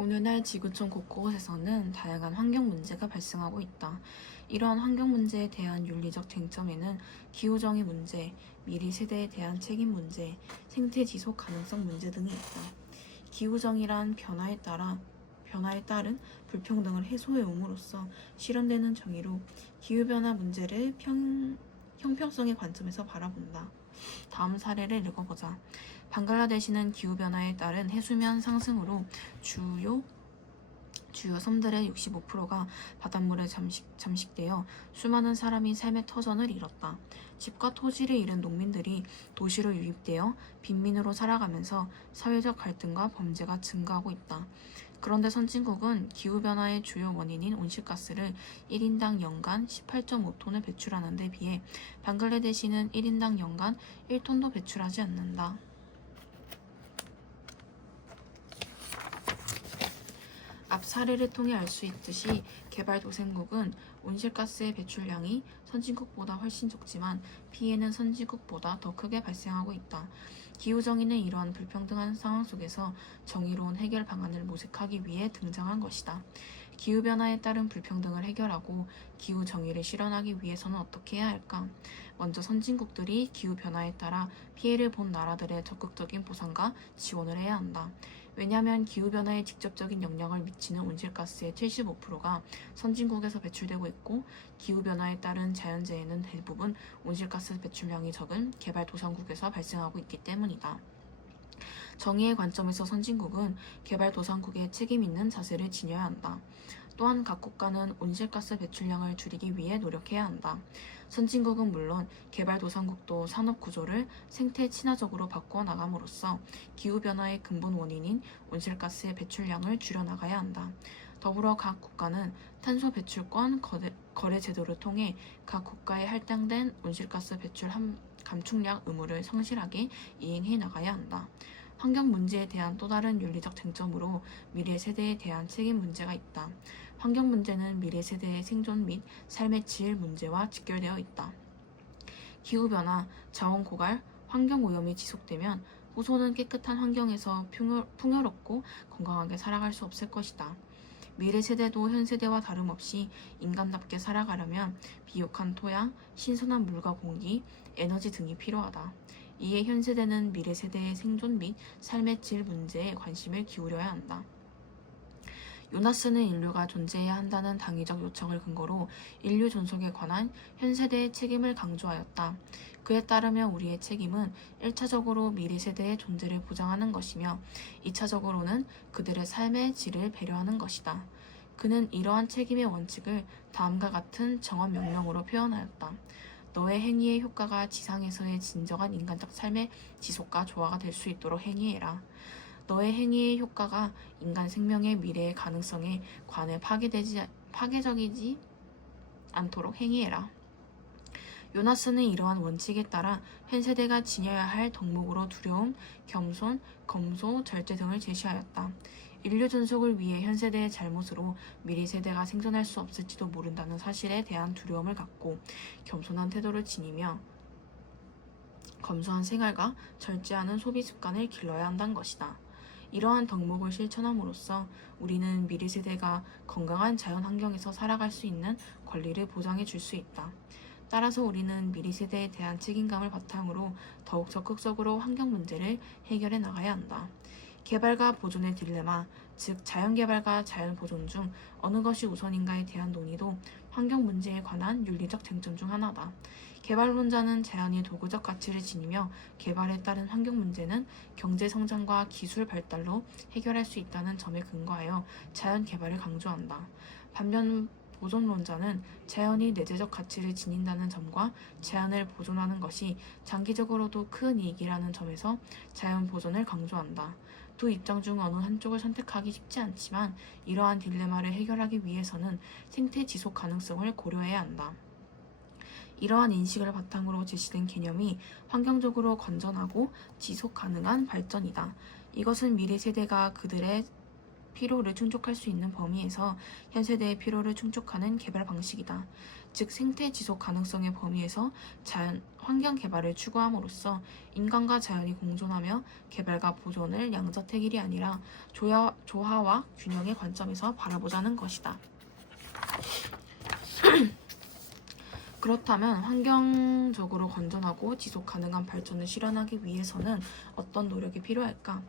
오늘날 지구촌 곳곳에서는 다양한 환경 문제가 발생하고 있다. 이러한 환경 문제에 대한 윤리적 쟁점에는 기후정의 문제, 미래 세대에 대한 책임 문제, 생태 지속 가능성 문제 등이 있다. 기후정의란 변화에 따른 불평등을 해소해 옴으로써 실현되는 정의로 기후변화 문제를 형평성의 관점에서 바라본다. 다음 사례를 읽어보자. 방글라데시는 기후변화에 따른 해수면 상승으로 주요 섬들의 65%가 바닷물에 잠식되어 수많은 사람이 삶의 터전을 잃었다. 집과 토지를 잃은 농민들이 도시로 유입되어 빈민으로 살아가면서 사회적 갈등과 범죄가 증가하고 있다. 그런데 선진국은 기후변화의 주요 원인인 온실가스를 1인당 연간 18.5톤을 배출하는 데 비해 방글라데시는 1인당 연간 1톤도 배출하지 않는다. 앞 사례를 통해 알 수 있듯이 개발도상국은 온실가스의 배출량이 선진국보다 훨씬 적지만 피해는 선진국보다 더 크게 발생하고 있다. 기후정의는 이러한 불평등한 상황 속에서 정의로운 해결 방안을 모색하기 위해 등장한 것이다. 기후변화에 따른 불평등을 해결하고 기후정의를 실현하기 위해서는 어떻게 해야 할까? 먼저 선진국들이 기후변화에 따라 피해를 본 나라들의 적극적인 보상과 지원을 해야 한다. 왜냐하면 기후변화에 직접적인 영향을 미치는 온실가스의 75%가 선진국에서 배출되고 있고 기후변화에 따른 자연재해는 대부분 온실가스 배출량이 적은 개발도상국에서 발생하고 있기 때문이다. 정의의 관점에서 선진국은 개발도상국에 책임 있는 자세를 지녀야 한다. 또한 각 국가는 온실가스 배출량을 줄이기 위해 노력해야 한다. 선진국은 물론 개발도상국도 산업 구조를 생태 친화적으로 바꿔 나감으로써 기후변화의 근본 원인인 온실가스의 배출량을 줄여나가야 한다. 더불어 각 국가는 탄소 배출권 거래 제도를 통해 각 국가에 할당된 온실가스 배출 감축량 의무를 성실하게 이행해 나가야 한다. 환경 문제에 대한 또 다른 윤리적 쟁점으로 미래 세대에 대한 책임 문제가 있다. 환경 문제는 미래 세대의 생존 및 삶의 질 문제와 직결되어 있다. 기후변화, 자원 고갈, 환경 오염이 지속되면 후손은 깨끗한 환경에서 풍요롭고 건강하게 살아갈 수 없을 것이다. 미래 세대도 현 세대와 다름없이 인간답게 살아가려면 비옥한 토양, 신선한 물과 공기, 에너지 등이 필요하다. 이에 현 세대는 미래 세대의 생존 및 삶의 질 문제에 관심을 기울여야 한다. 요나스는 인류가 존재해야 한다는 당위적 요청을 근거로 인류 존속에 관한 현 세대의 책임을 강조하였다. 그에 따르면 우리의 책임은 1차적으로 미래 세대의 존재를 보장하는 것이며 2차적으로는 그들의 삶의 질을 배려하는 것이다. 그는 이러한 책임의 원칙을 다음과 같은 정한 명령으로 표현하였다. 너의 행위의 효과가 지상에서의 진정한 인간적 삶의 지속과 조화가 될 수 있도록 행위해라. 너의 행위의 효과가 인간 생명의 미래의 가능성에 관해 파괴적이지 않도록 행위해라. 요나스는 이러한 원칙에 따라 현 세대가 지녀야 할 덕목으로 두려움, 겸손, 검소, 절제 등을 제시하였다. 인류 존속을 위해 현 세대의 잘못으로 미래 세대가 생존할 수 없을지도 모른다는 사실에 대한 두려움을 갖고 겸손한 태도를 지니며 검소한 생활과 절제하는 소비 습관을 길러야 한다는 것이다. 이러한 덕목을 실천함으로써 우리는 미래 세대가 건강한 자연 환경에서 살아갈 수 있는 권리를 보장해 줄 수 있다. 따라서 우리는 미래 세대에 대한 책임감을 바탕으로 더욱 적극적으로 환경 문제를 해결해 나가야 한다. 개발과 보존의 딜레마, 즉 자연개발과 자연보존 중 어느 것이 우선인가에 대한 논의도 환경 문제에 관한 윤리적 쟁점 중 하나다. 개발론자는 자연이 도구적 가치를 지니며 개발에 따른 환경 문제는 경제 성장과 기술 발달로 해결할 수 있다는 점에 근거하여 자연 개발을 강조한다. 반면 보존론자는 자연이 내재적 가치를 지닌다는 점과 자연을 보존하는 것이 장기적으로도 큰 이익이라는 점에서 자연 보존을 강조한다. 두 입장 중 어느 한쪽을 선택하기 쉽지 않지만 이러한 딜레마를 해결하기 위해서는 생태 지속 가능성을 고려해야 한다. 이러한 인식을 바탕으로 제시된 개념이 환경적으로 건전하고 지속 가능한 발전이다. 이것은 미래 세대가 그들의 필요를 충족할 수 있는 범위에서 현 세대의 필요를 충족하는 개발 방식이다. 즉 생태 지속 가능성의 범위에서 자연 환경 개발을 추구함으로써 인간과 자연이 공존하며 개발과 보존을 양자택일이 아니라 조화와 균형의 관점에서 바라보자는 것이다. 그렇다면 환경적으로 건전하고 지속 가능한 발전을 실현하기 위해서는 어떤 노력이 필요할까?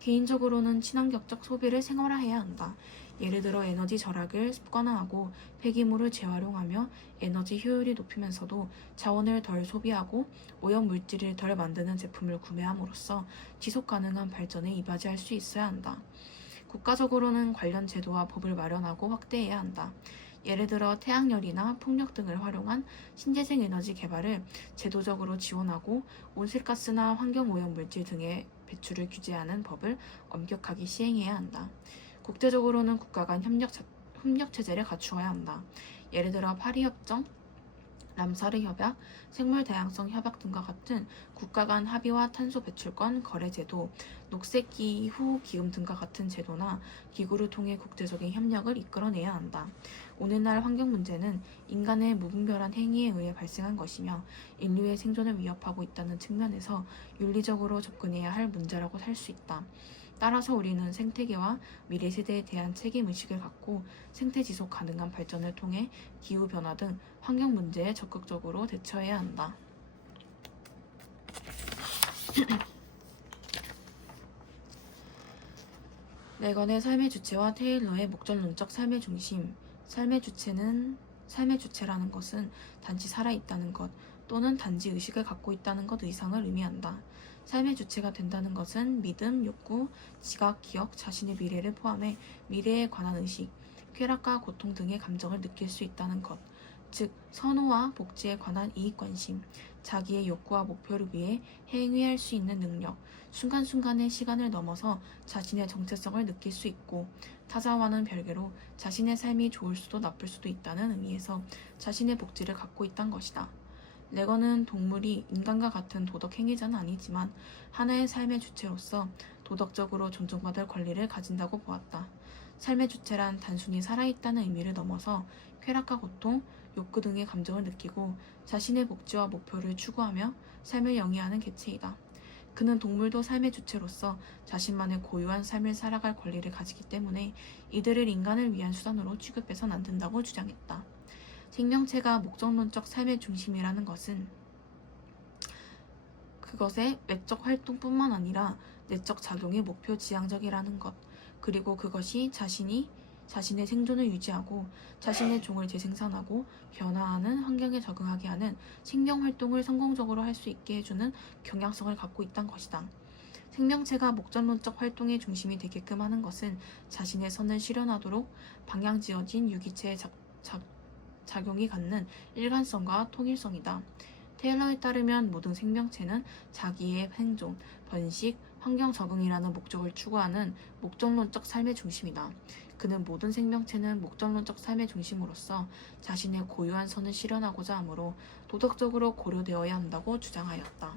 개인적으로는 친환경적 소비를 생활화해야 한다. 예를 들어 에너지 절약을 습관화하고 폐기물을 재활용하며 에너지 효율이 높이면서도 자원을 덜 소비하고 오염 물질을 덜 만드는 제품을 구매함으로써 지속 가능한 발전에 이바지할 수 있어야 한다. 국가적으로는 관련 제도와 법을 마련하고 확대해야 한다. 예를 들어 태양열이나 풍력 등을 활용한 신재생 에너지 개발을 제도적으로 지원하고 온실가스나 환경오염 물질 등의 배출을 규제하는 법을 엄격하게 시행해야 한다. 국제적으로는 국가 간 협력 체제를 갖추어야 한다. 예를 들어 파리협정, 람사르 협약, 생물 다양성 협약 등과 같은 국가 간 합의와 탄소 배출권 거래 제도, 녹색 기후 기금 등과 같은 제도나 기구를 통해 국제적인 협력을 이끌어내야 한다. 오늘날 환경 문제는 인간의 무분별한 행위에 의해 발생한 것이며 인류의 생존을 위협하고 있다는 측면에서 윤리적으로 접근해야 할 문제라고 할 수 있다. 따라서 우리는 생태계와 미래 세대에 대한 책임의식을 갖고 생태 지속 가능한 발전을 통해 기후변화 등 환경 문제에 적극적으로 대처해야 한다. 레건의 삶의 주체와 테일러의 목적론적 삶의 중심. 삶의 주체라는 것은 단지 살아있다는 것 또는 단지 의식을 갖고 있다는 것 이상을 의미한다. 삶의 주체가 된다는 것은 믿음, 욕구, 지각, 기억, 자신의 미래를 포함해 미래에 관한 의식, 쾌락과 고통 등의 감정을 느낄 수 있다는 것, 즉 선호와 복지에 관한 이익관심, 자기의 욕구와 목표를 위해 행위할 수 있는 능력, 순간순간의 시간을 넘어서 자신의 정체성을 느낄 수 있고 타자와는 별개로 자신의 삶이 좋을 수도 나쁠 수도 있다는 의미에서 자신의 복지를 갖고 있다는 것이다. 레건은 동물이 인간과 같은 도덕 행위자는 아니지만 하나의 삶의 주체로서 도덕적으로 존중받을 권리를 가진다고 보았다. 삶의 주체란 단순히 살아있다는 의미를 넘어서 쾌락과 고통, 욕구 등의 감정을 느끼고 자신의 복지와 목표를 추구하며 삶을 영위하는 개체이다. 그는 동물도 삶의 주체로서 자신만의 고유한 삶을 살아갈 권리를 가지기 때문에 이들을 인간을 위한 수단으로 취급해서는 안 된다고 주장했다. 생명체가 목적론적 삶의 중심이라는 것은 그것의 외적 활동뿐만 아니라 내적 작용이 목표 지향적이라는 것, 그리고 그것이 자신의 생존을 유지하고 자신의 종을 재생산하고 변화하는 환경에 적응하게 하는 생명활동을 성공적으로 할 수 있게 해주는 경향성을 갖고 있다는 것이다. 생명체가 목적론적 활동의 중심이 되게끔 하는 것은 자신의 선을 실현하도록 방향지어진 유기체의 작용이 갖는 일관성과 통일성이다. 테일러에 따르면 모든 생명체는 자기의 생존, 번식, 환경 적응이라는 목적을 추구하는 목적론적 삶의 중심이다. 그는 모든 생명체는 목적론적 삶의 중심으로서 자신의 고유한 선을 실현하고자 하므로 도덕적으로 고려되어야 한다고 주장하였다.